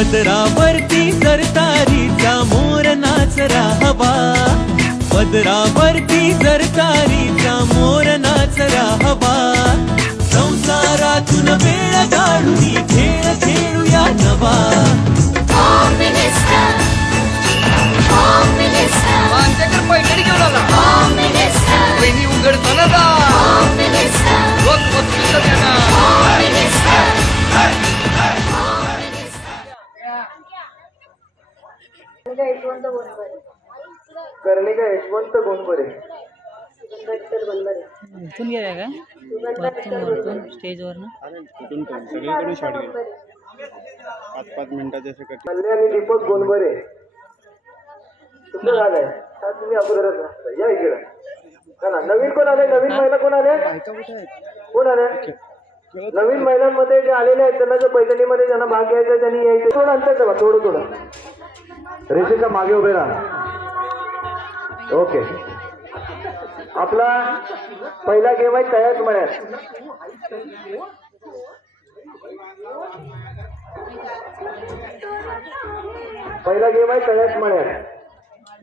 पदरावरती सरतारीचा मोर नाचरा हवा, पदरावरती सरतारीचा मोर नाचरा हवा. संसारातून वेळ काढून खेळ खेळूया नवा. माझ्याकडे पैठणी घेऊन आला वहिनी उघडताना रोज वस्तूचं देणार. कर्णिका यशवंत गोंडबरे. इथून गेल्या का वरतून स्टेजवरनं सगळीकडे शॉट घे 5-5 मिनिटाचे असे कट. कल्याण आणि दीपक गोंडबरे. तुमचं झालंय हा, तुम्ही अगोदरच राहता. या इकडे ना. नवीन कोण आले? नवीन महिला कोण आल्या? कोण आल्या? नवीन महिलांमध्ये जे आलेले आहेत त्यांना जर पैठणीमध्ये ज्यांना भाग घ्यायचा त्यांनी यायचं. थोडं अंतर ठेवा, थोडं रेषेच्या मागे उभे राहा. ओके. आपला पहिला गेम आहे तयात मळ्यात. पहिला गेम आहे तळ्यात मळ्यात.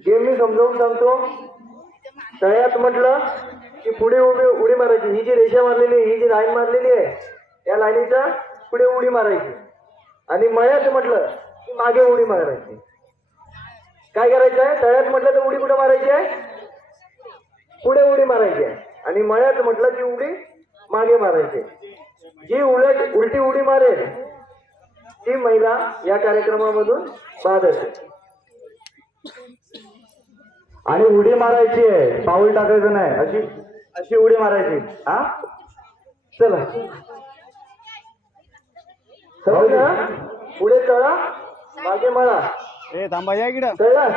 गेम मी समजावून सांगतो. तळ्यात म्हटलं की पुढे उडी मारायची. ही जी रेषा मारलेली आहे, ही जी लाईन मारलेली आहे, या लाईनीच्या पुढे उडी मारायची. आणि मळ्यात म्हटलं की मागे उडी मारायची. काय करायचं आहे? तळ्यात म्हटलं तर उडी कुठे मारायची आहे? पुढे उडी मारायची आहे. आणि मळ्यात म्हटलं की उडी मागे मारायची. जी उलटी उडी मारेल ती महिला या कार्यक्रमामधून बाद असेल. आणि उडी मारायची आहे, पाऊल टाकायचं नाही. अशी उडी मारायची. हा, चला चला. पुढे तळा, मागे मळा. थांबा या इकडं. कळलं?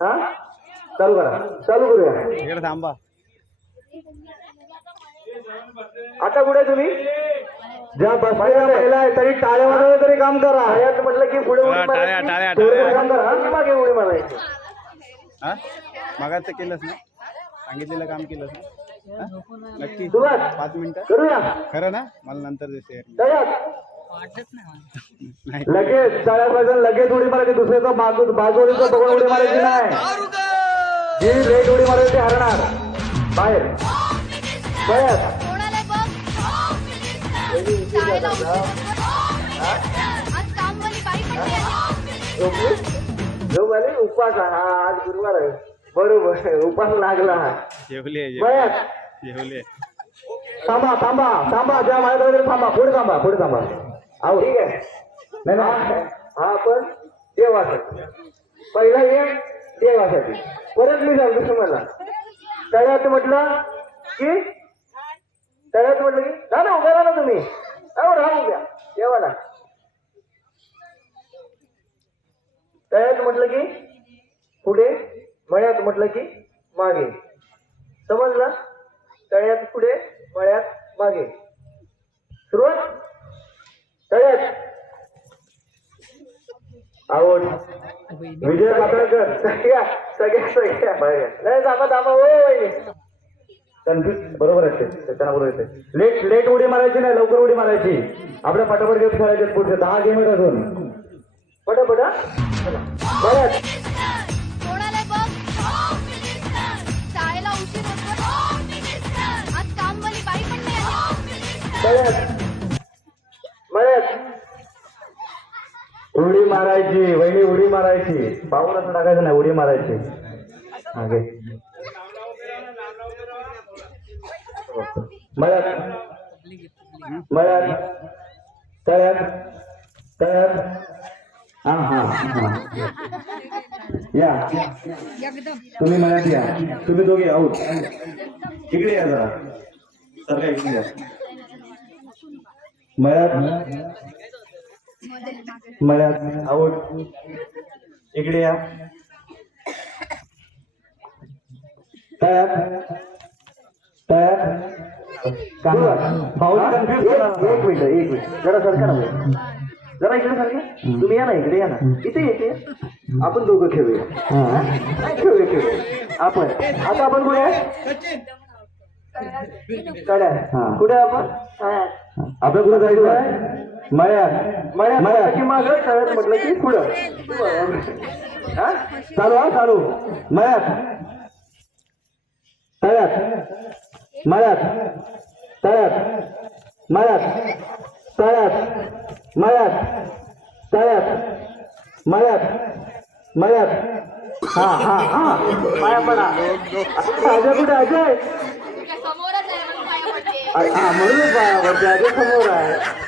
हा, चालू करूया. इकडे थांबा. आता कुठे तुम्ही ज्या बसलेला महिला आहे तरी टाळ्या वाजवलं तरी काम करा. यात म्हटलं की पुढे उडी मारायची, काम करा. मागे उडी मारायची. हा मागाचं केलंस ना, सांगितलेलं काम केलंस ना. नक्की सुरुवात 5 मिनिटं करूया. खरं ना? मला नंतर दिसते. तयार. लगेच तळ्यात वाजून लगेच उडी मारायची. दुसऱ्याचा बाजूचा बघून उडी मारायची नाही. जी रेड उडी मारायची हरणार बाहेर. तयार. उपास. हा, आज गुरुवार आहे. बरोबर, उपास लागला. जेवले थांबा ज्या माझ्याकडे थांबा. पुढे थांबा. आहो, ठीक आहे. नाही हा पण देवासाठी. पहिला एक देवासाठी. परत मी सांगतो तुम्हाला. तळ्यात म्हटलं की ना उभा राहा ना तुम्ही. राहू द्या देवाला. तळ्यात म्हटलं की पुढे, मळ्यात म्हटलं की मागे. समजलं? तळ्यात पुढे, मळ्यात मागे. सुरुवात. तळ्यात. आवड विजय पातळकर. सगळ्या नाही. थांबा होय. कन्फ्युज बरोबर आहे. त्यांना बरोबर येते. लेट उडी मारायची नाही, लवकर उडी मारायची. आपल्या पटापट गेम खेळायचे. पुढचे 10 गेम आहेत अजून. पटापट. बऱ्याच उडी मारायची. वहिनी उडी मारायची. पाहून असं टाकायचं नाही, उडी मारायची. मागे मळ्यात तळ्यात. हा या तुम्ही मळ्यात या. तुम्ही दोघे आऊट. इकडे या जरा. सर इकडे या. मळ्यात आऊट. इकडे या. तळ्यात एक मिनिट जरा सरका ना. जरा इकडे सारखे. तुम्ही या ना, इकडे या ना. इथे येते आपण दोघं खेळूया. खेळूया आपण. आता आपण कुठे आहे? कुठे आपण? आपल्या कुठं जायचं आहे मळ्यात मळ्यात की मागं तळ्यात म्हटलं की पुढं हा चालू हा चालू मळ्यात तळ्यात मळ्यात तळ्यात मळ्यात तळ्यात मळ्यात तळ्यात मळ्यात मळ्यात हा हा हा पाया पडा अजय कुठे अजय हा म्हणून पाया पडते अजय समोर आहे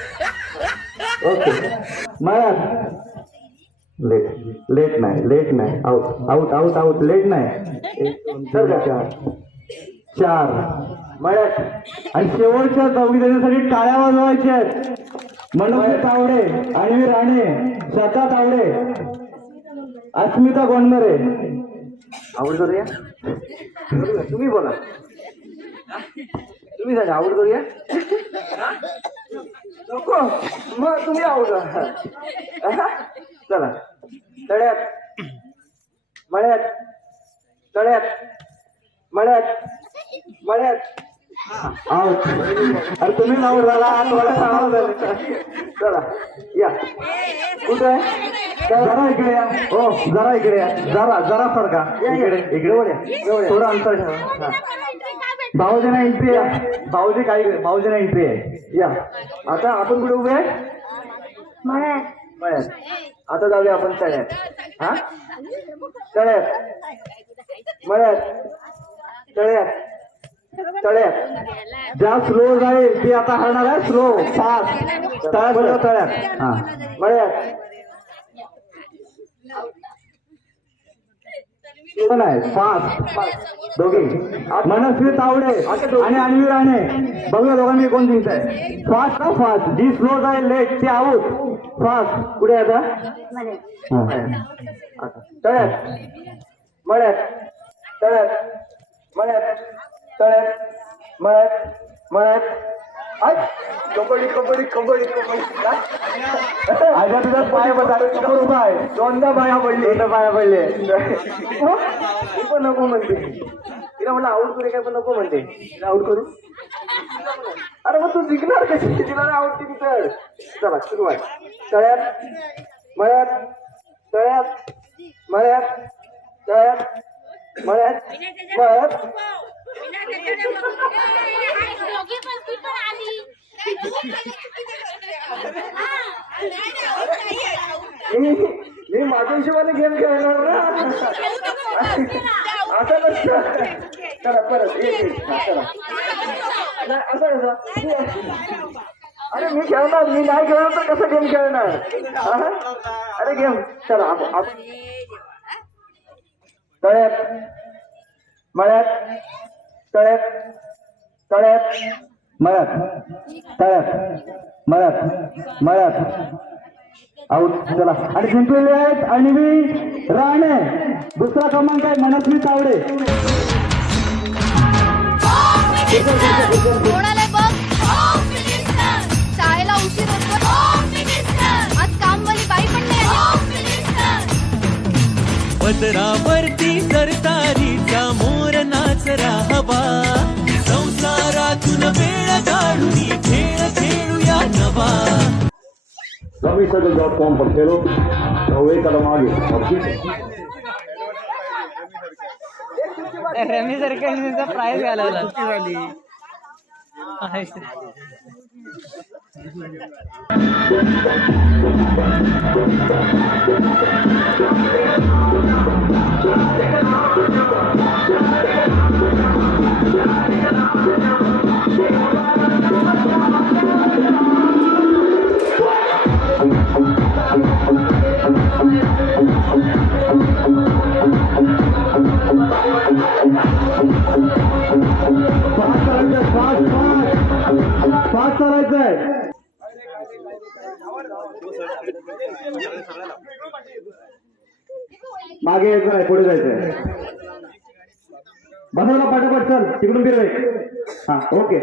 ओके मळ्यात लेट नाही out out out out late नाही चार मळ्यात आणि शेवटच्या चौकी देण्यासाठी टाळ्या वाजवायच्या आहेत मनोज तावडे आणि राणे स्वतः तावडे अस्मिता गोंडमरे आवड करूया तुम्ही बोला तुम्ही सांगा आवड करूया नको मग तुम्ही आवडा चला तळ्यात मळ्यात तळ्यात मळ्यात मळ्यात आऊट अरे तुम्ही नाव झाला चला या कुठे आहे जरा इकडे या हो जरा इकडे या जरा सरका इकडे इकडे थोडं अंतर ठेवा भाऊजीना एंट्री आहे भाऊजीना एंट्री आहे या आता आपण कुठे उभे आहे मळ्यात आता जाऊया आपण तळ्यात हा तळ्यात मळ्यात तळ्यात तळ्यात ज्या स्लो जाईल ती आता हरणार आहे स्लो फास्ट तळ्यात हा मळ्यात नाही फास्ट दोघे मनस्वी तावडे आणि अन्वी राणे बघूया दोघांनी कोण जिंकताय फास्ट का फास्ट जी स्लो जाईल लेट ती आऊट फास्ट कुठे आता तळ्यात मळ्यात तळ्यात मळ्यात तळ्यात मळ्यात मळ्यात कबड्डी कबड्डी कबड्डी कबड्डी आजा तुझा पाय बघाय उभा आहे दोनदा पाया पडले ती पण नको म्हणते तिला म्हणलं आऊट करू काय पण नको म्हणते तिला आऊट करू अरे मग तू जिंकणार कशी तिला नाही आवडते ती तर चला सुरुवात तळ्यात मळ्यात तळ्यात मळ्यात तळ्यात मळ्यात मळ्यात मी माझ्या हिशोबाने गेम खेळणार ना आता नसतं चला परत चला असं कसं अरे मी खेळणार मी नाही खेळणार तर कसं गेम खेळणार अरे गेम चला आपण तळ्यात मळ्यात तळ्यात तळ्यात मळ्यात तळ्यात मळ्यात मळ्यात आऊट चला आणि जिंकलेले आहेत अन्वी राणे दुसरा क्रमांक आहे मनस्वी तावडे शाळेला उशीर होतो आज कामवाली बाई पण नाही पदरावरती सरतारीचा मोर नाचरा हवा संसारातून वेळ काढून खेळ खेळूया नवा RummyCircle.com पर खेलो तो एक कदम आगे और रमी सर्कल प्राइज घालवला फास्ट चालायचंय मागे यायचं नाही पुढे जायचंय बनवला पाठोपाठ चल तिकडून फिरवे हा okay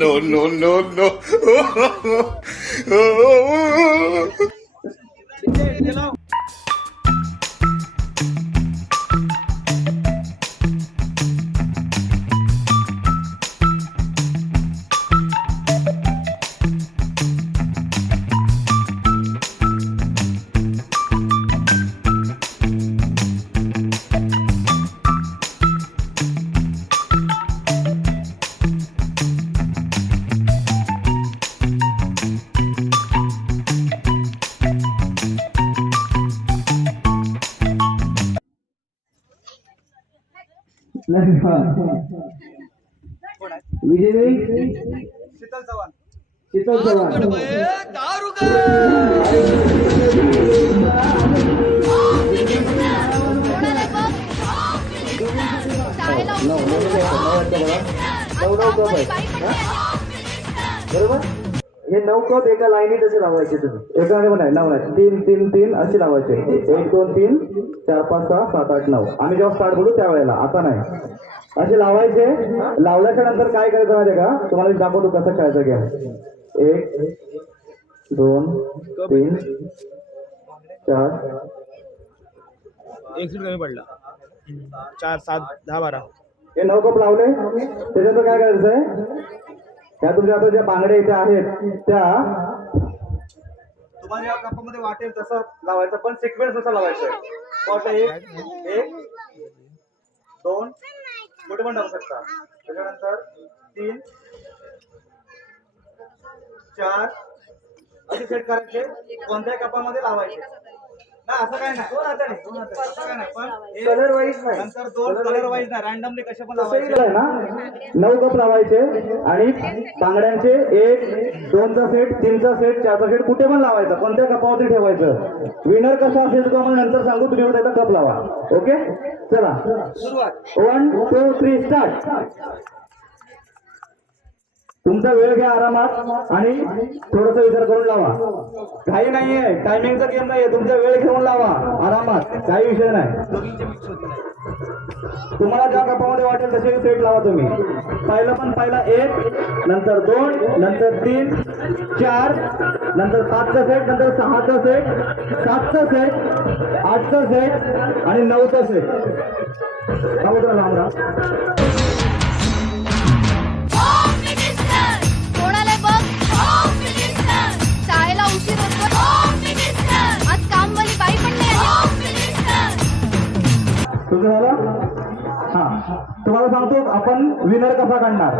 No, no, no, no. विजय शीतल चव्हाण. शीतल चव्हाण शाळेला बरोबर. हे 9 कप एका लाईनीत असे लावायचे तुम्ही. एका नाही लावायचे 3 3 3 असे लावायचे. 1 2 3 4 5 6 7 8 9. आम्ही जेव्हा स्टार्ट करू त्यावेळेला, आता नाही. असे लावायचे. लावल्याच्या नंतर काय करायचं माहिती का, तुम्हाला मी दाखवतो कसं खेळायचं गेम. 1 2 3 4. एक सीट कमी पडला. 4 7 10 12. हे 9 कप लावले. त्याच्यानंतर काय करायचंय, त्या तुमच्या आता ज्या बांगड्या इथे आहेत त्या तुम्हाला या कपामध्ये वाटेल तसं लावायचं, पण सिक्वेन्स असं लावायचं. मग 1 2 कुठे पण टाकू शकता. त्याच्यानंतर 3 4 असे सेट करायचे. कोणत्याही कपामध्ये लावायचे ना, असं काय नाही. असं काय नाही, पण कलर वाईज नाही. नंतर 2 कलर वाईज नाही, रॅन्डमली कसे पण लावायचे ना. 9 कप लावायचे आणि बांगड्यांचे 1 2 चा सेट, 3 चा सेट, 4 चा सेट कुठे पण लावायचा, कोणत्या कपावरती ठेवायचं. विनर कसा असेल तो मला नंतर सांगू, तुम्ही त्याचा कप लावा. ओके चला सुरुवात. 1 2 3 स्टार्ट. तुमचा वेळ घ्या आरामात आणि थोडासा विचार करून लावा. काही नाहीये, टायमिंगचा गेम नाहीये. तुमचा वेळ घेऊन लावा आरामात, काही विषय नाही. तुम्हाला ज्या कपामध्ये वाटेल तसे सेट लावा तुम्ही. पहिला 1 नंतर 2 नंतर 3 4 नंतर 5चा सेट, नंतर 6चा सेट, 7चा सेट, 8चा सेट आणि 9चा सेट. कोणाला बघ शाळेला उशीर होतो. आज कामवाली बाई पण नाही आली. तुमचं झालं. हा तुम्हाला सांगतो आपण विनर कसा काढणार.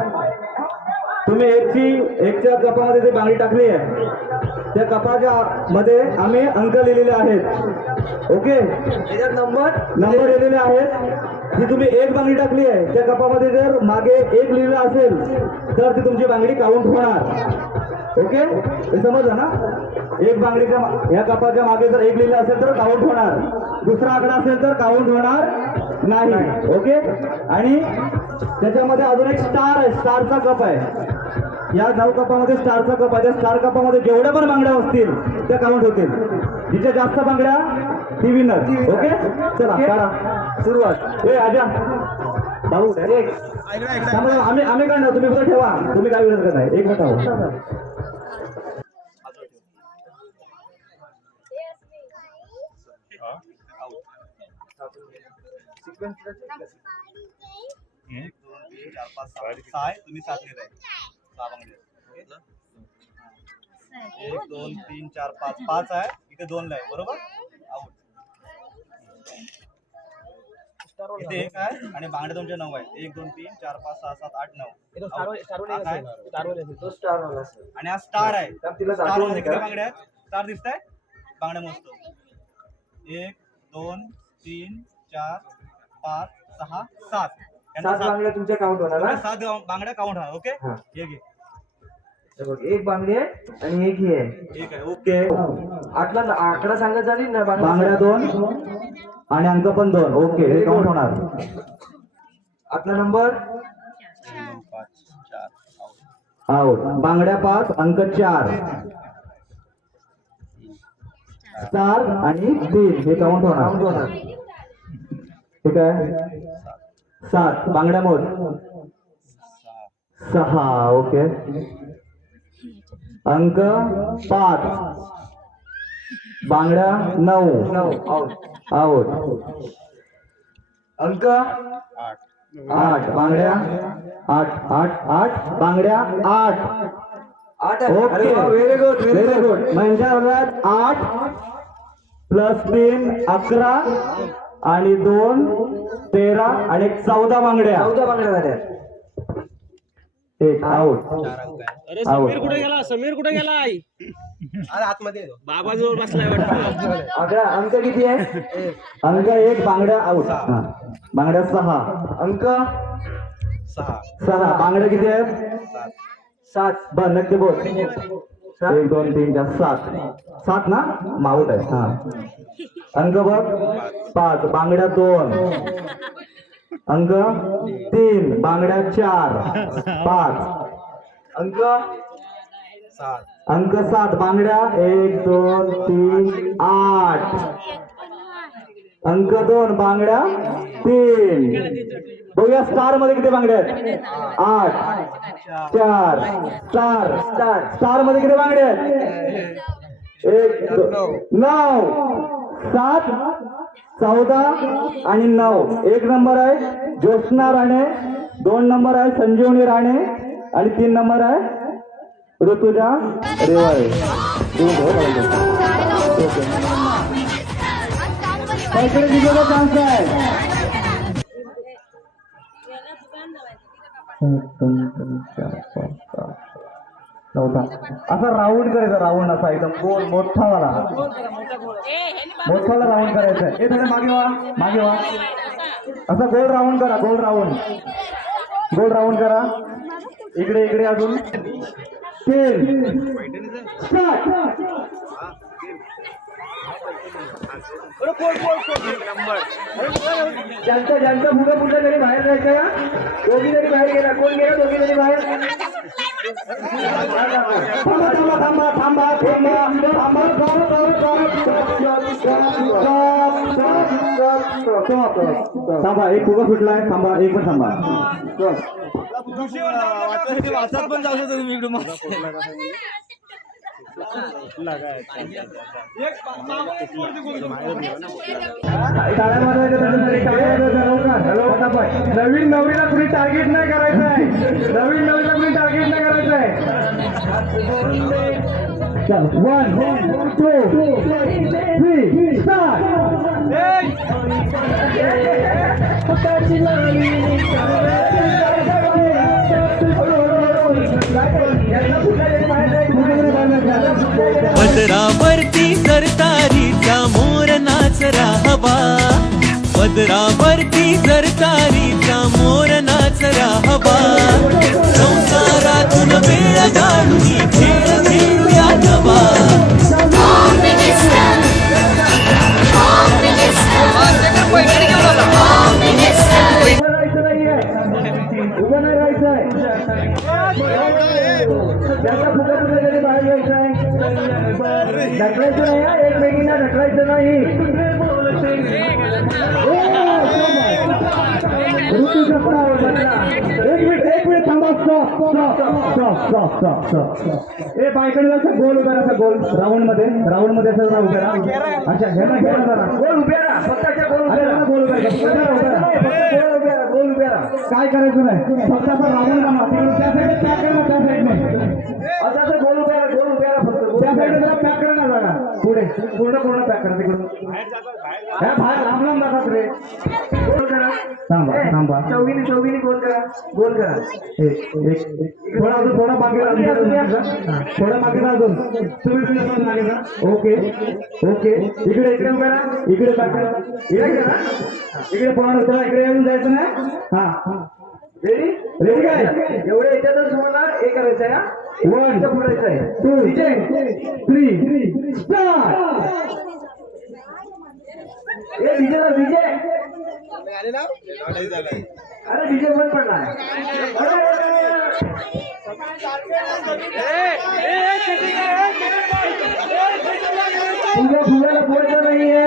तुम्ही एकच्या कपामध्ये जी बांगडी टाकली आहे त्या कपाच्या मध्ये आम्ही अंक लिहिलेले आहेत. ओके, त्याच्यात नंबर लिहिलेले आहेत. जी तुम्ही 1 बांगडी टाकली आहे त्या कपामध्ये जर मागे 1 लिहिलं असेल तर ती तुमची बांगडी काउंट होणार. ओके, हे समजलं ना. 1 बांगडीच्या ह्या कपाच्या मागे जर 1 लिहिलं असेल तर काउंट होणार. दुसरा आकडा असेल तर काउंट होणार नाही. ओके, आणि त्याच्यामध्ये अजून एक स्टार आहे, स्टारचा कप आहे. या 9 कपामध्ये स्टारचा कप आहे. त्या स्टार कपामध्ये जेवढ्या पण बांगड्या असतील त्या काउंट होतील. जिच्या जास्त बांगड्या ती विनर. ओके चला काढा सुरुवात. ए आजा भाऊ आम्ही काढणार, तुम्ही कुठे ठेवा. तुम्ही काय विनर करताय. 1 मिनिट. 1 2 3 4 5 6 6 आहे तुम्ही 7 लिहिताय 6 बांगडे आहेत. ओके 1 2 3 4 5 5 आहे इथे 2 ला आहे बरोबर आउट. इथे 1 आहे आणि बांगडे तुमचे 9 आहेत 1 2 3 4 5 6 7 8 9 तो स्टार वाला असेल. आणि हा स्टार आहे. तिला स्टार दाखवून मध्ये किती का? बांगडे आहेत स्टार दिसताय बांगडे मोजतो 1 2 3 4 5 6 7 सात बांगड्या तुमच्या काउंट होणार ना? 7 बांगड्या काउंट होणार. ओके हा. हे घे हे बघ, एक बांगडी आहे आणि एक ही आहे. एक आहे ओके आठला आकडा सांगत झाली ना बांगड्या 2 आणि अंक पण 2. ओके हे काउंट होणार. आपला नंबर 2 5 4 आउट. बांगड्या 5 अंक 4 स्टार आणि 3 हे काउंट काउंट होणार. होणार. ठीक आहे 7 बांगड्या मोज 6. ओके अंक 5 बांगड्या 9 9 आउट. आउट. अंक 8 बांगड्या 8 बांगड्या 8. 8 आहे. ओके अरे वा, व्हेरी गुड व्हेरी गुड. म्हणजे 8 प्लस 3 11 आणि 2 13 आणि 1 14 बांगड्या. 14 बांगड्या झाल्या. एक आउट. अरे आउट. समीर कुठे गेला समीर कुठे गेला अरे आतमध्ये बाबा जवळ बसलाय वाटतं. अकरा. अंक किती आहे? अंक 1 बांगड्या आउट. बांगड्या 6 अंक 6 बांगड्या किती आहेत 7. बर नक्की बोल. 1 2 3 4 7 ना माऊट आहे. हा अंक बघ 5 बांगड्या 2 अंक 3 बांगड्या 4 5 अंक अंक 7 बांगड्या 1 2 3 8 अंक 2 बांगड्या 3. बघूया स्टार मध्ये किती बांगड्या आहेत 8 4 स्टार स्टार मध्ये किती बांगड्या आहेत 1 9 7 14 आणि 9. 1 नंबर आहे ज्योत्स्ना राणे 2 नंबर आहे संजीवनी राणे आणि 3 नंबर आहे ऋतुजा रेवाळे. इकडे जिंकायचा चान्स आहे. असा राऊंड करायचा राऊंड असा एकदम गोल मोठावाला राऊंड करायचा आहे. हे थोडे मागे वा असा गोल राऊंड करा गोल राऊंड करा. इकडे अजून 3 स्टार्ट. ज्यांचा पुढे तरी बाहेर जायचं का? दोघी जरी बाहेर गेला. कोण गेला? दोघी जरी बाहेर. थांबा एक फुगा फुटलाय. थांबा एक पण थांबा. वाचत पण जाऊ तुम्ही इकडून नवीन नवरीला कुणी टार्गेट नाही करायचं आहे. नवीन नवरीला कुणी टार्गेट नाही करायचं आहे. 1 2 3 स्टार्ट. पदरावरती सरतारीचा मोर नाचरा हवा पदरावरती सरतारीचा मोर नाचरा हवा संसारातून वेळ जाणून खेळ खेळूया नवा उभं नाही राहायचं आहे. ज्यांचा फुगा तरी बाहेर जायचं आहे. ढकलायचं नाही. एकमेकींना ढकलायचं नाही. एक मिनिट थांबा. स्टॉप. ए बायकडे जायचं गोल उभ्या राहा. गोल राऊंड मध्ये असं उभ्या राहा. अच्छा घ्या ना गोल उभ्या राहा. गोल उभ्या राहा. काय करायचं नाही फक्त असं राऊंड राहा. त्या साईड गोल उभ्या राहा फक्त. त्या साईड जरा पॅक करा ना जागा. पुढे पूर्ण पॅक करा तिकडून. ह्या बाहेर लांब जातात रे. गोल करा. थांबा. चौघीने गोल करा. थोडा मागे थोडा मागे अजून तुम्ही मागे जा. ओके इकडे करा. इकडे पॅक करा. इकडे पळणार. तुला इकडे येऊन जायचं ना. हा रेडी काय एवढ्या याच्यातच तुम्हाला हे करायचं आहे. 1 पुढायचं आहे. 2 3 स्टार्ट. ए विजय अरे विजय बंद पडला. तुझ्याला बोलचं नाहीये.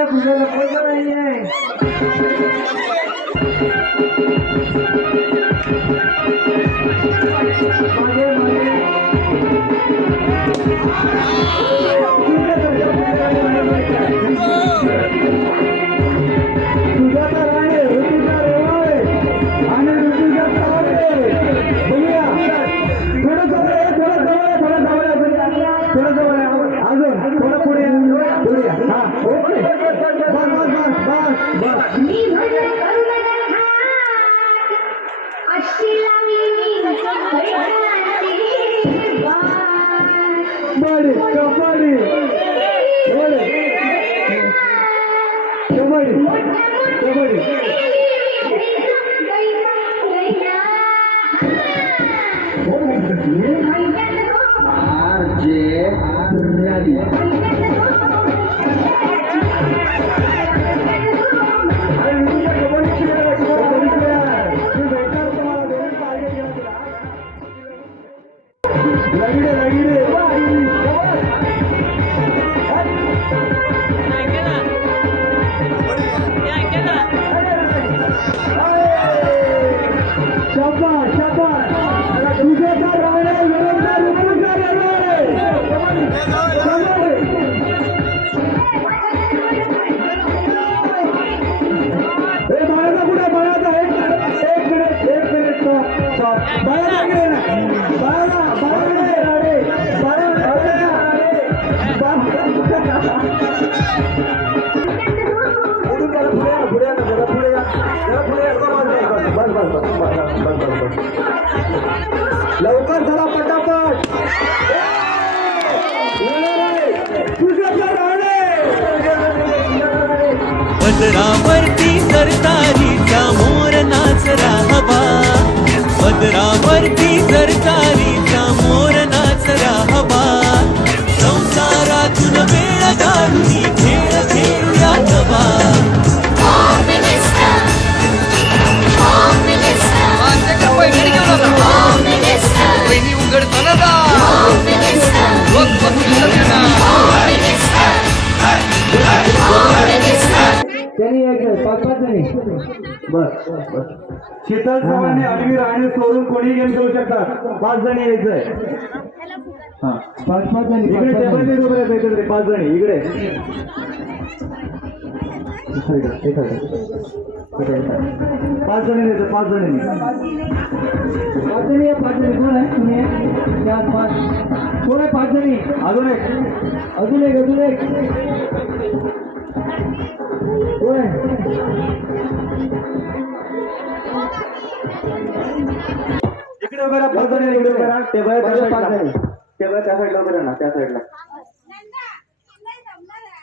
लवकर चला पटापट. पदरावरती सरतारीचा मोर नाचरा हवा. पदरावरती सरतारीचा मोर नाचरा हवा. संसारातून वेळ घालून खेळ खेळूया नवा. शीतल चव्हाण अगदी राणे सोडून कोणी गेम खेळू शकतात. 5 जणी यायचंय. हा 5 जणी इकडे टेबल उभे राहायचे. 5 जणी इकडे. 5 जणी द्यायचं. 5 जणी कोण आहे. तुम्ही 4 5 कोण आहे. 5 जणी. अजून एक कोण आहे. इकडे उभे राहा. 5 जणी इकडे उभे राहा. टेबल त्या साईडला उभे राहा ना. त्या साईडला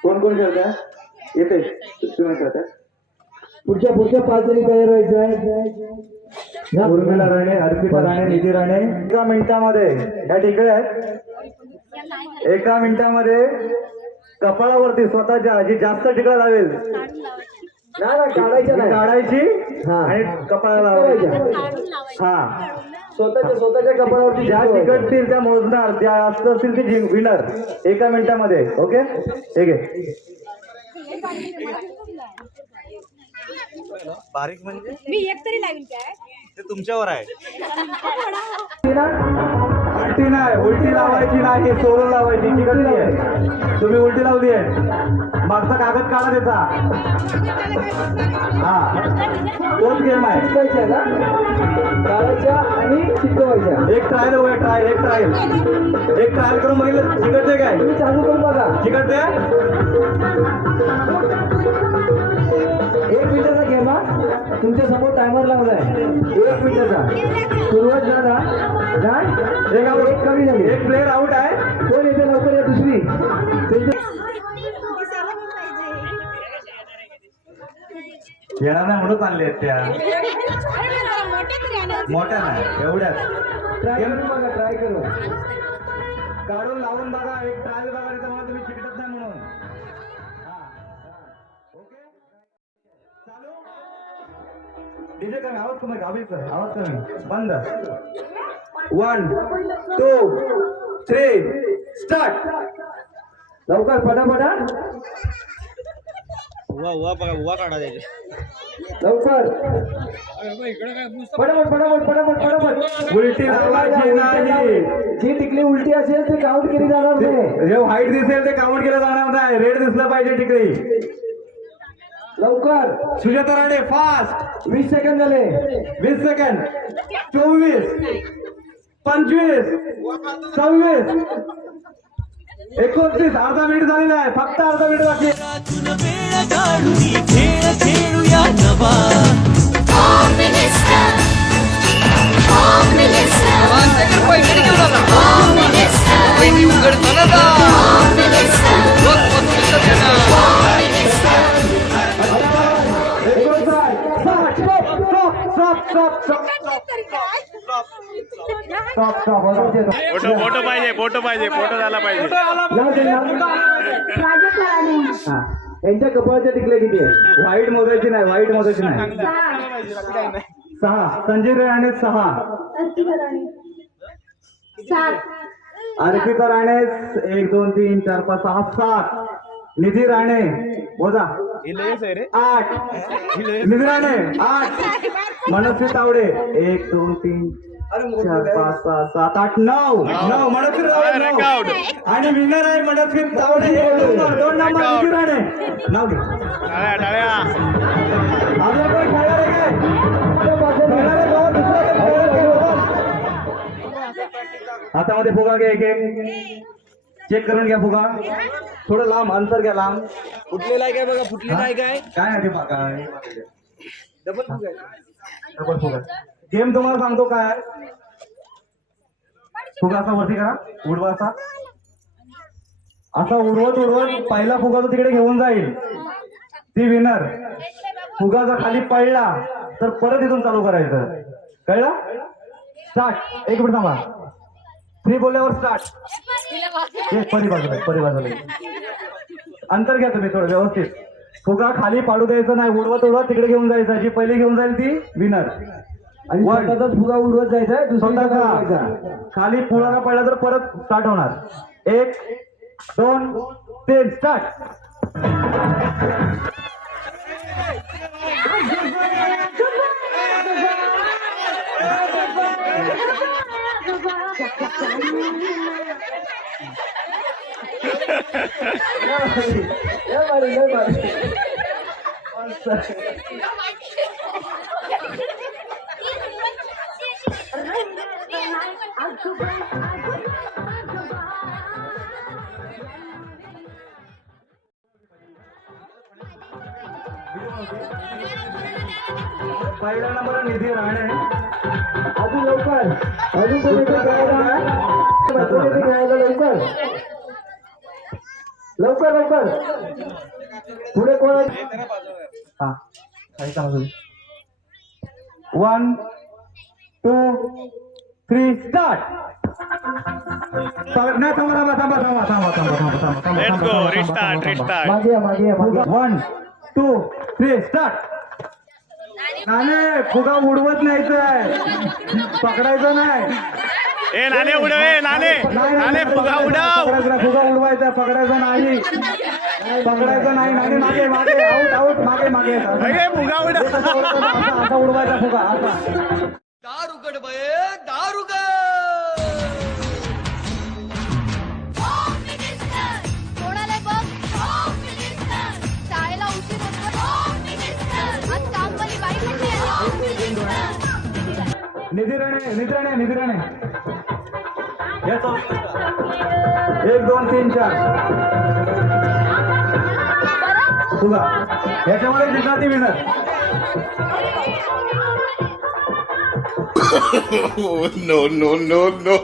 कोण खेळताय. येते तुम्ही खेळताय. पुढच्या 5 जणी तयार व्हायचं आहे. उर्मिला राणे, अर्पिता राणे, निधी राणे. 1 मिनिटामध्ये या ठिकाणी आहेत. 1 मिनिटामध्ये कपाळावरती स्वतःच्या जी जास्त टिकळा लावेल काढायची आणि कपाळाला लावायच्या. हा स्वतःच्या कपाळावरती ज्या टिकटतील त्या मोजणार. ज्या जास्त असतील ती विनर. 1 मिनिटामध्ये. ओके ठीक आहे. बारीक म्हणजे मी एक तरी लावीन काय ते तुमच्यावर आहे. उलटी नाही, उलटी लावायची नाही, सोडून लावायची. चिकटली आहे, तुम्ही उलटी लावली आहे. मागचा कागद काढा त्याचा. हा, तोच गेम आहे. शिकवायच्या ना काढायच्या आणि शिकवायच्या. एक ट्रायल होऊया, ट्रायल, एक ट्रायल करून बघितलं चिकटते काय? तुम्ही चालू करून बघा. चिकटते. 1 मिनिटाचा गेम हा. तुमच्या समोर टायमर लावलाय 1 मिनिटाचा. सुरुवात झाला काय एक कमी झाली. एक प्लेअर आउट आहे. कोण येते लवकर या दुसरी. येणार नाही म्हणून चालले आहेत त्या. मोठ्या नाही, एवढ्याच. ट्राय करून बघा, ट्राय करून. काढून लावून बघा, एक ट्रायल बघा, नाही तर मला तुम्ही चिकटत नाही म्हणून. ओके, चालू. डीजे कमी, आवाज कमी, आवाज कमी, बंद. 1 2 3 स्टार्ट. लवकर पटापटा उवा काढा त्याचे. लवकर पटापट. उलटी लावायची नाही. जी टिकली उलटी असेल ते काउंट केली जाणार नाही. जे व्हाईट दिसेल ते काउंट केलं जाणार नाही. रेड दिसलं पाहिजे टिकली. लवकर सुजाता राणे फास्ट. 20 सेकंद झाले. 20 सेकंड. 24 25 26 29. अर्धा मिनिट झालेला आहे, फक्त अर्धा मिनिट बाकी आहे. रातून वेळ काढून खेळ खेळूया नवा home minister home minister home photo पाहिजे, फोटो झाला पाहिजे. यांच्या कपाळच्या टिकल्या किती आहे? व्हाईट मोजायची नाही, व्हाईट मोजायची नाही. 6. संजय राणे 6. अर्पिता राणे 1 2 3 4 5 6 7. निधी राणे मोजा 8. निधी राणे 8. मनस्वी तावडे 1 2 3 4 5 6 7 8 9. मनस्वी तावडे 9. आणि विनर आहे मनस्वी तावडे 1 नंबर 2 नंबर निधी राणे. नाव घे. आपल्या कोण खेळणार आहे काय? खेळणार आहे कोण? दुसरा कोण खेळणार आहे? हातामध्ये फुगा घ्या, एक चेक करून घ्या फुगा. थोडं लांब अंतर घ्या, लांब. फुटलेला आहे काय बघा, फुटली नाही काय. काय आहे ते बघा. डबल फुगा आहे. डबल फुगा. गेम तुम्हाला सांगतो काय. फुगा असा वरती करा, उडवा असा उडवत पहिला फुगा तो तिकडे घेऊन जाईल, ती विनर. फुगा जर खाली पडला तर परत इथून चालू करायचं. कळलं? स्टार्ट. 1 मिनिट थांबा. 3 बोलल्यावर स्टार्ट. परिबाजूला अंतर घ्या तुम्ही थोडं व्यवस्थित. फुगा खाली पाडू द्यायचं नाही, उडवत तिकडे घेऊन जायचं. जी पहिली घेऊन जाईल ती विनर. आणि स्वतःचाच फुगा उडवत जायचा. स्वतःचा खाली फुगा पडला तर परत स्टार्ट होणार. 1 2 3 स्टार्ट. पहिला नंबर निधी राणे. अजून लवकर, अजून कोणी खेळायला लवकर पुढे कोण? हा काही सांगा तुम्ही. 1 2 3 स्टार्ट. नाही थांबा. मागे या. 1 2 3 स्टार्ट. नाणे फुगा उडवत नाहीच, पकडायचं नाही. नाणे उडव, नाणे फुगा उडव. फुगा उडवायचा, पकडायचा नाही. पकडायचं नाही नाही मागे मागे आऊट आऊट मागे मागे असा उडवायचा फुगा असा कोणाला बघ शाळेला उशीर होतो आज कामवाली बाई पण नाही आली. निधी राणे हे तो 1 2 3 4 फुगा याच्यामध्ये जिंकणार ती winner Oh, no, no, no, no.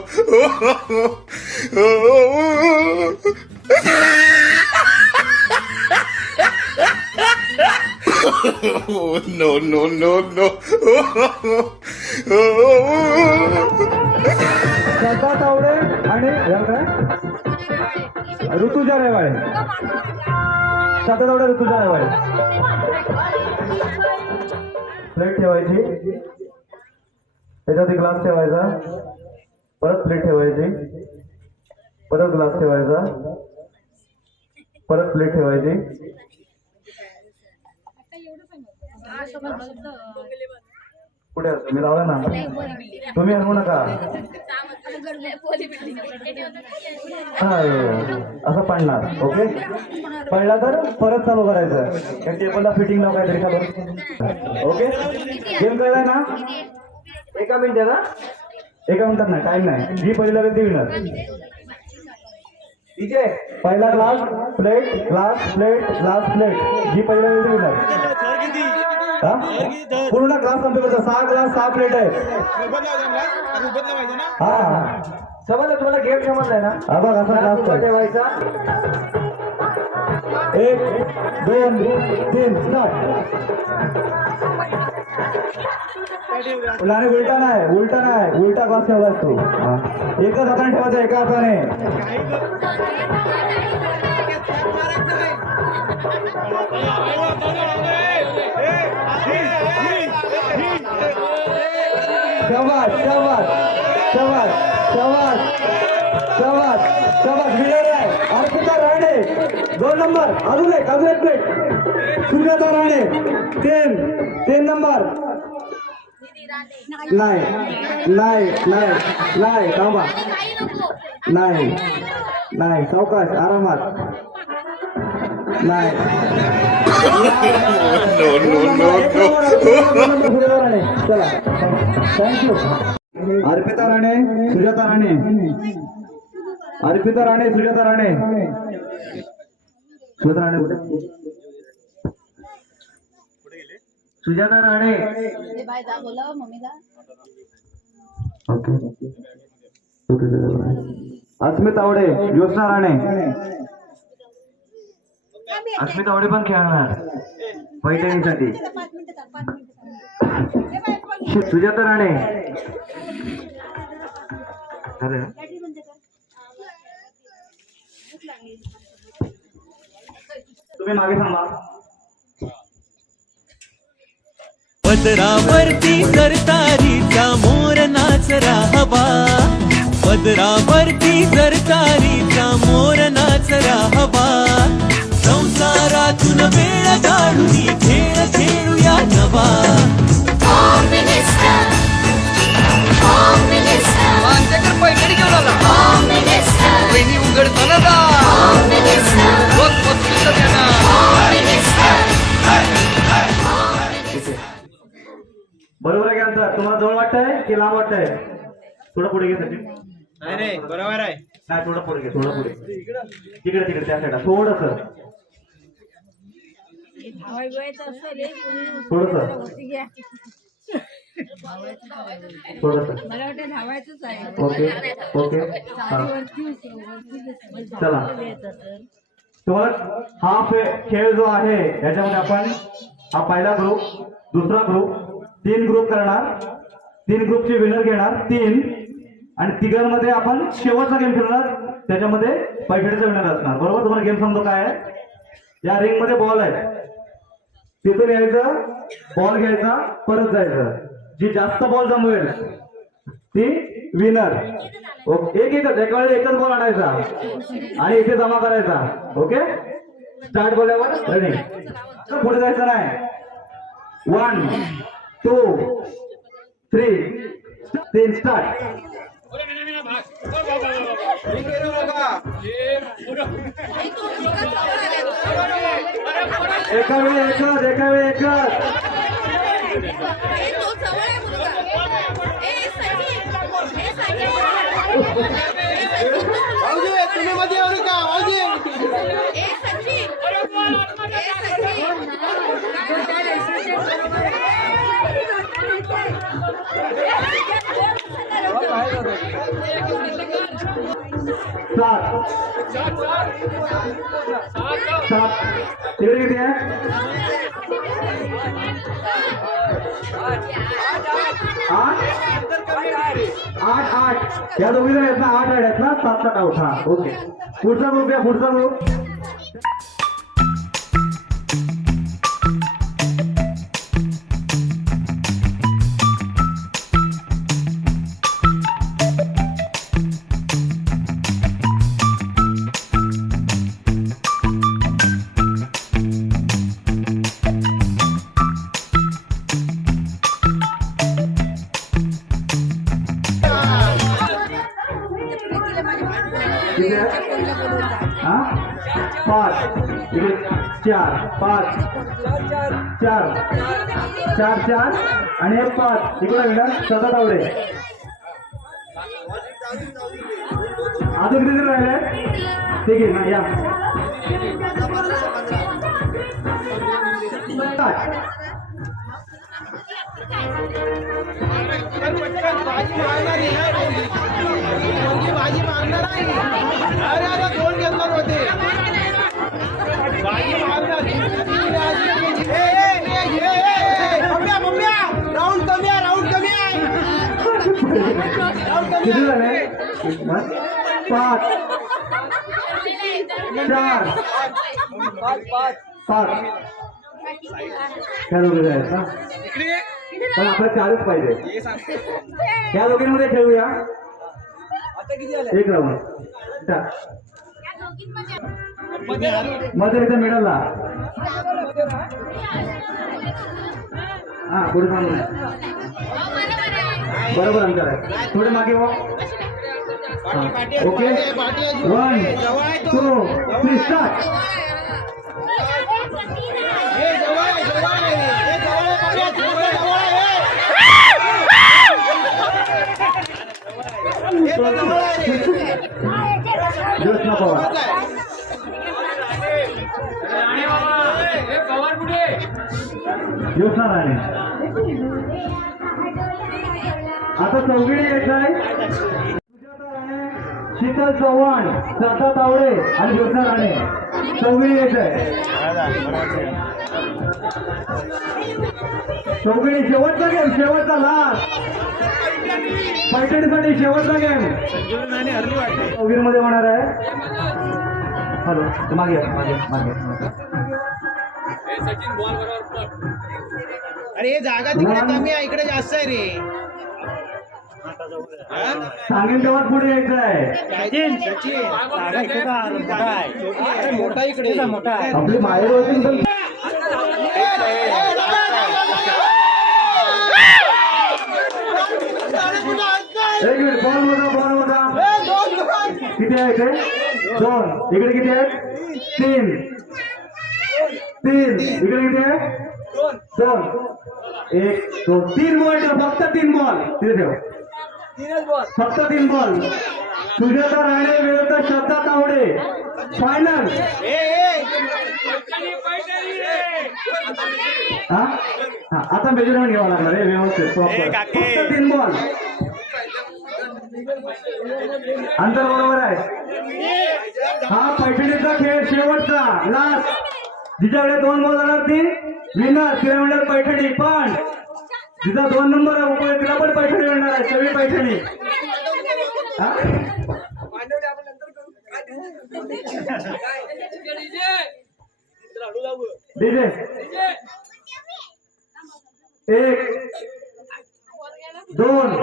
Oh, no, no, no, no. श्रद्धा तावडे आणि ऋतुजा रेवाळे श्रद्धा तावडे ऋतुजा रेवाळे प्लेट ठेवायची त्याच्यात ग्लास ठेवायचा परत प्लेट ठेवायची परत ग्लास ठेवायचा परत प्लेट ठेवायची कुठे मी लावला ना तुम्ही हरवू नका हा असं पडणार ओके पडला तर परत चालू करायचं त्या टेबलला फिटिंग लाव काहीतरी खालून ओके गेम कळलाय ना एका मिनिटात ना एका मिनिटात नाही टाइम नाही जी पहिला व्यक्ती विनर इथे पहिला glass plate glass plate glass plate जी पहिला व्यक्ती विनर पूर्ण ग्लास संपला 6 ग्लास 6 प्लेट आहे हा समजलं तुम्हाला गेम समजलाय ना हा बघ असा ग्लास ठेवायचा 1 2 3 स्टार्ट उलटा नाही उलटा ग्लास ठेवलास तू एकच हाताने ठेवायचा एका हाताने शाबाश शाबाश शाबाश शाबाश शाबाश शाबाश विनर आहे अर्पिता राणे 2 नंबर अजून एक प्लेट सुजाता राणे 3 नंबर नाही थांबा नाही सावकाश आरामात नाही चला थँक्यू अर्पिता राणे सुजाता राणे अर्पिता राणे सुजाता राणे सुजाता राणे कुठे सुजाता राणे ओके अस्मिता तावडे ज्योत्स्ना राणे अस्मिता तावडे पण खेळणार पैठणीसाठी सुजाता राणे अरे तुम्ही मागे थांबा पदरावरती सरतारीचा मोर नाचरा हवा पदरावरती सरतारीचा मोर नाचरा हवा संसारातून वेळ काढून खेळ खेळूया नवा बरोबर आहे का अंतर तुम्हाला जवळ वाटतंय की लांब वाटतंय थोडं पुढे घे सचिन नाही बरोबर आहे नाही थोडं पुढे घे थोडं पुढे तिकडे त्या साईडला थोडस मला वाटतं धावायचंच आहे ओके ओके चला तुम्हाला हा खेळ जो आहे याच्यामध्ये आपण हा पहिला ग्रुप दुसरा ग्रुप 3 ग्रुप करणार 3 ग्रुपचे विनर घेणार 3 आणि तिघांमध्ये आपण शेवटचा गेम खेळणार त्याच्यामध्ये पैठणीचा विनर असणार बरोबर तुम्हाला गेम समजतो काय आहे या रिंग मध्ये बॉल आहे तिथून यायचं बॉल घ्यायचा परत जायचं जी जास्त बॉल जमवेल ती विनर एका वेळेला एकच बॉल आणायचा आणि इथे जमा करायचा ओके स्टार्ट बोलल्यावर रनिंग. पुढे जायचं नाही. 1 2 3 स्टार्ट. एका वेळी एकच. तुम्ही मध्ये येऊ नका भाऊजी. सात. तिकडे किती आहे? 8. या दोघी जण आहेत ना? 8 आहेत ना? 7 आउट. हा ओके. पुढचा ग्रुप या. पुढचा ग्रुप किती आहे? हा 5. इकडे 4 5 4 आणि हे 5 इकडे विनर सतत आवडे. अजून किती राहिले? ठीक आहे ना या. भाजी मागणार आहे. अरे आता 2 घेतणार होते. भाजी मागणार. मम्म्या राऊंड कमी आहे. किती झाले? 5 4 5 ह्या दोघी आहेत ना? पण आपल्याला 4च पाहिजे. या दोघींमध्ये खेळूया. एक राऊंड मध्ये एकदा मिडलला. हा पुढे सांगू नये. बरोबर अंतर आहे. थोडे मागे वा. Okay 1 2 3 start. ज्योत्ना पवार. ज्योत्ना राणे. आता चौघडी यायचं आहे. शीतल चव्हाण, श्रद्धा तावडे आणि ज्योत्ना राणे. चौघडी यायचं आहे. चौघडी शेवटचा गेम. शेवटचा लास्ट पैठणीसाठी शेवटचा गेम चौघींमध्ये होणार आहे. हॅलो मागे अरे हे जागा तिकडे कमी आहे. इकडे जास्त आहे रे. सांगेल तेव्हा पुढे यायचं आहे. मोठा इकडे आपली माहेर होती तर एक मिनिट. बॉल मोठा किती आहे इथे? 2. इकडे किती आहे? 3 इकडे किती आहे? 2 1 2 3 बॉल ठेव. फक्त 3 बॉल तिथे ठेव. फक्त 3 बॉल. सुजाता राणे विरुद्ध श्रद्धा तावडे. फायनल. हा आता मेजरमेंट घ्यावं लागणार आहे व्यवस्थित प्रॉपर. फक्त 3 बॉल. अंतर बरोबर आहे. हा पैठणीचा खेळ शेवटचा लास्ट. जिच्याकडे 2 बॉल जाणार ती विनर. तिला मिळणार पैठणी. पण जिचा 2 नंबर आहे उपयोग तिला पण पैठणी मिळणार आहे. सगळी पैठणी. DJ 1 2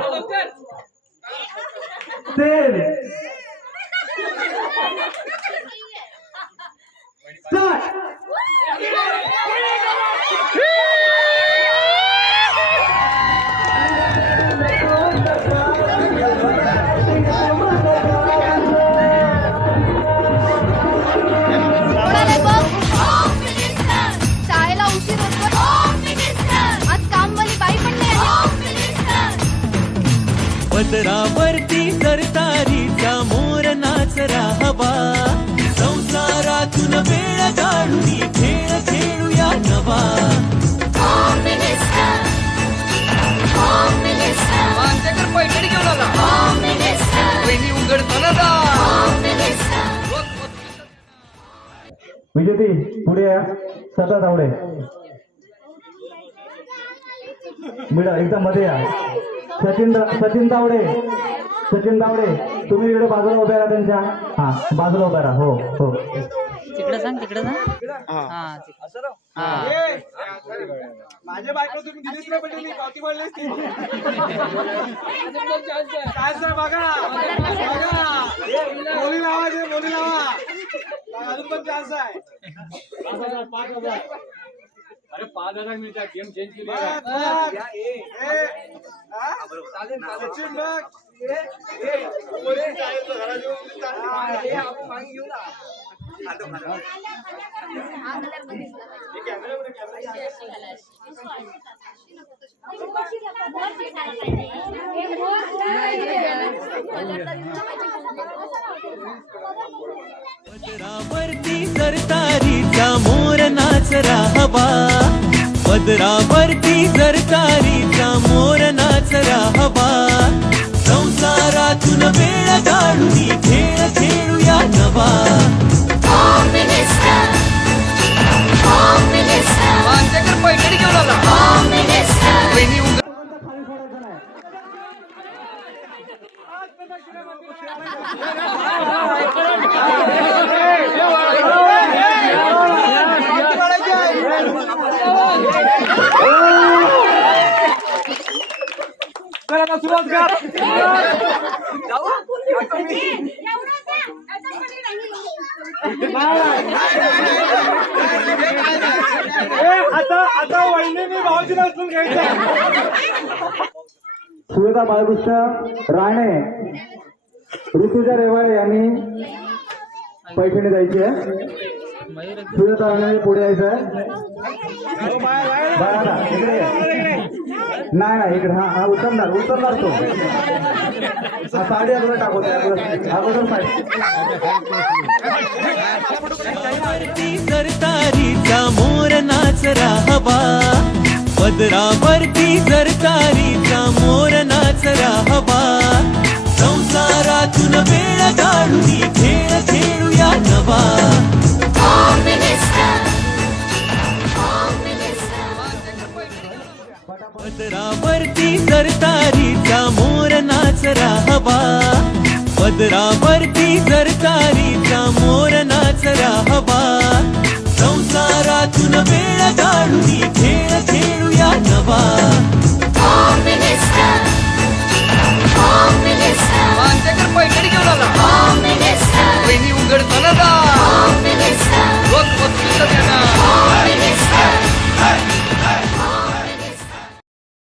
3 start. पदरावरती सरतारीचा मोर नाचरा हवा संसारातून वेळ काढून खेळ खेळूया नवा home minister home minister Paithani घेऊन आला होम मिनिस्टर होम मिनिस्टर विजेती पुढे या सतत आवडे मिळा एकदम मध्ये या सचिन तावडे तुम्ही इकडे बाजूला उभे राहा त्यांच्या हा बाजूला उभे राहा हो हो तिकडे सांग हा माझ्या बायको तुम्ही दिलीच नाही पण मी पावती पडली काय सर बघा बोली लावा अजून पण चान्स आहे 5,000 अरे 5,000 मिळतात गेम चेंज केली सचिन बघ पदरावरती सरतारीचा मोर नाचरा हवा पदरावरती सरतारीचा मोर नाचरा हवा संसारातून वेळ काढून खेळ खेळूया नवा home minister home minister Paithani घेऊन आला होम मिनिस्टर सुरुवात कर आता वहिनी भाऊजीला उचलून घ्यायचं सुवेदा बाळकृष्ण राणे ऋतुजा रेवाळे यांनी पैठणी द्यायची आहे सुवेदा राणे पुढे यायचं आहे बाळा इकडे ये. नाही इकडे हा उतरणार तो हा साडी अगोदर टाकतो अगोदर पदरावरती सरतारीचा मोर नाचरा हवा पदरावरती सरतारीचा मोर नाचरा हवा संसारातून वेळ काढून खेळ खेळूया नवा होम मिनिस्टर होम मिनिस्टर पदरावरती सरतारीचा मोर नाचरा हवा पदरावरती सरतारीचा मोर